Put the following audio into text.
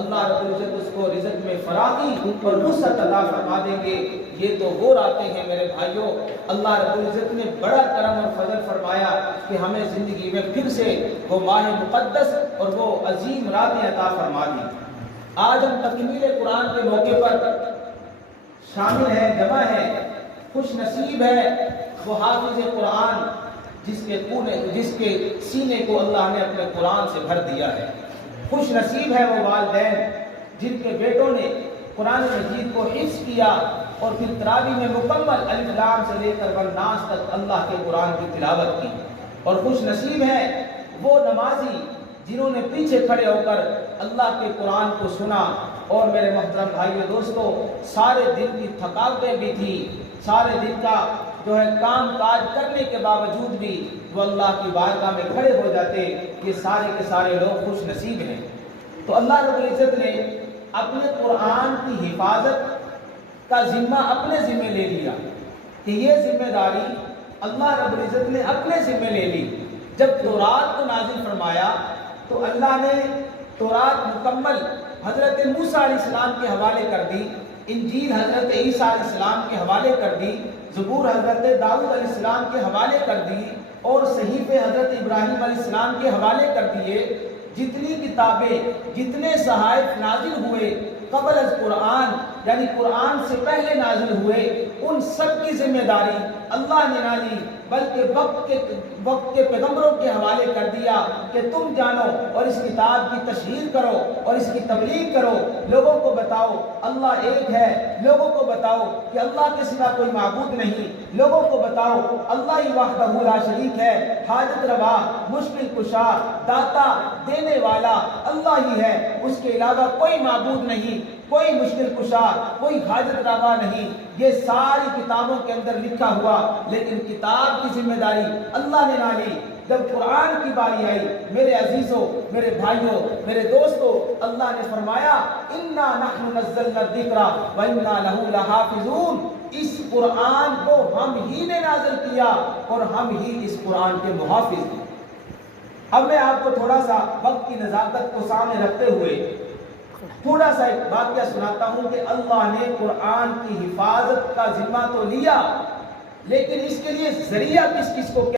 اللہ رب العزت اس کو رزق میں فراخی اور وسعت عطا فرما دیں گے۔ یہ تو وہ راتیں ہیں میرے بھائیوں، اللہ رب العزت نے بڑا کرم اور فضل فرمایا کہ ہمیں زندگی میں پھر سے وہ ماہ مقدس اور وہ عظیم راتیں عطا فرما دی۔ آج ہم تکمیل قرآن کے موقع پر شامل ہیں، جمع ہیں۔ خوش نصیب ہے وہ حافظ قرآن جس کے سینے کو اللہ نے اپنے قرآن سے بھر دیا ہے۔ خوش نصیب ہے وہ والدین جن کے بیٹوں نے قرآن مجید کو حفظ کیا اور پھر تراویح میں مکمل الف لام سے لے کر والناس تک اللہ کے قرآن کی تلاوت کی۔ اور خوش نصیب ہے وہ نمازی جنہوں نے پیچھے کھڑے ہو کر اللہ کے قرآن کو سنا۔ اور میرے محترم بھائیو دوستو، سارے دن کی تھکاوٹیں بھی تھی، سارے دن کا کام کاج کرنے کے باوجود بھی وہ اللہ کی بارگاہ میں کھڑے ہو جاتے۔ یہ سارے کے سارے لوگ خوش نصیب ہیں۔ تو اللہ رب العزت نے اپنے قرآن کی حفاظت کا ذمہ اپنے ذمہ لے لیا کہ یہ ذمہ داری اللہ رب العزت نے اپنے ذمہ لے لی۔ جب تورات کو نازل فرمایا تو اللہ نے تورات مکمل حضرت موسیٰ علیہ السلام کے حوالے کر دی، انجیل حضرت عیسیٰ علیہ السلام کے حوالے کر دی، زبور حضرت داؤد علیہ السلام کے حوالے کر دی، اور صحیفے حضرت ابراہیم علیہ السلام کے حوالے کر دیے۔ جتنی کتابیں، جتنے صحائف نازل ہوئے قبل از قرآن، یعنی قرآن سے پہلے نازل ہوئے، ان سب کی ذمہ داری اللہ نے نہ لی، بلکہ وقت کے پیغمبروں کے حوالے کر دیا کہ تم جانو اور اس کتاب کی تشہیر کرو اور اس کی تبلیغ کرو، لوگوں کو بتاؤ اللہ ایک ہے، لوگوں کو بتاؤ کہ اللہ کے سوا کوئی معبود نہیں، لوگوں کو بتاؤ اللہ ہی وحدہ لا شریک ہے، حاجت روا، مشکل کشا، داتا، دینے والا اللہ ہی ہے، اس کے علاوہ کوئی معبود نہیں، کوئی مشکل کشا، کوئی حاجت روا نہیں۔ یہ ساری کتابوں کے اندر لکھا ہوا، لیکن کتاب کی ذمہ داری اللہ نے نہ لی۔ جب قرآن کی باری آئی میرے عزیزوں، میرے بھائیوں، میرے دوستوں، اللہ نے فرمایا اِنَّا نَحْنُ نَزَّلْنَا الذِّكْرَ وَإِنَّا لَهُ لَحَافِظُونَ۔ اس قرآن کو ہم ہی نے نازل کیا اور ہم ہی اس قرآن کے محافظ ہیں۔ اب میں آپ کو تھوڑا سا وقت کی نزاکت کو سامنے رکھتے ہوئے تھوڑا سا ایک واقعہ سناتا ہوں کہ اللہ نے قرآن کی حفاظت کا ذمہ تو لیا، لیکن اس کے لیے ذریعہ کس کس کو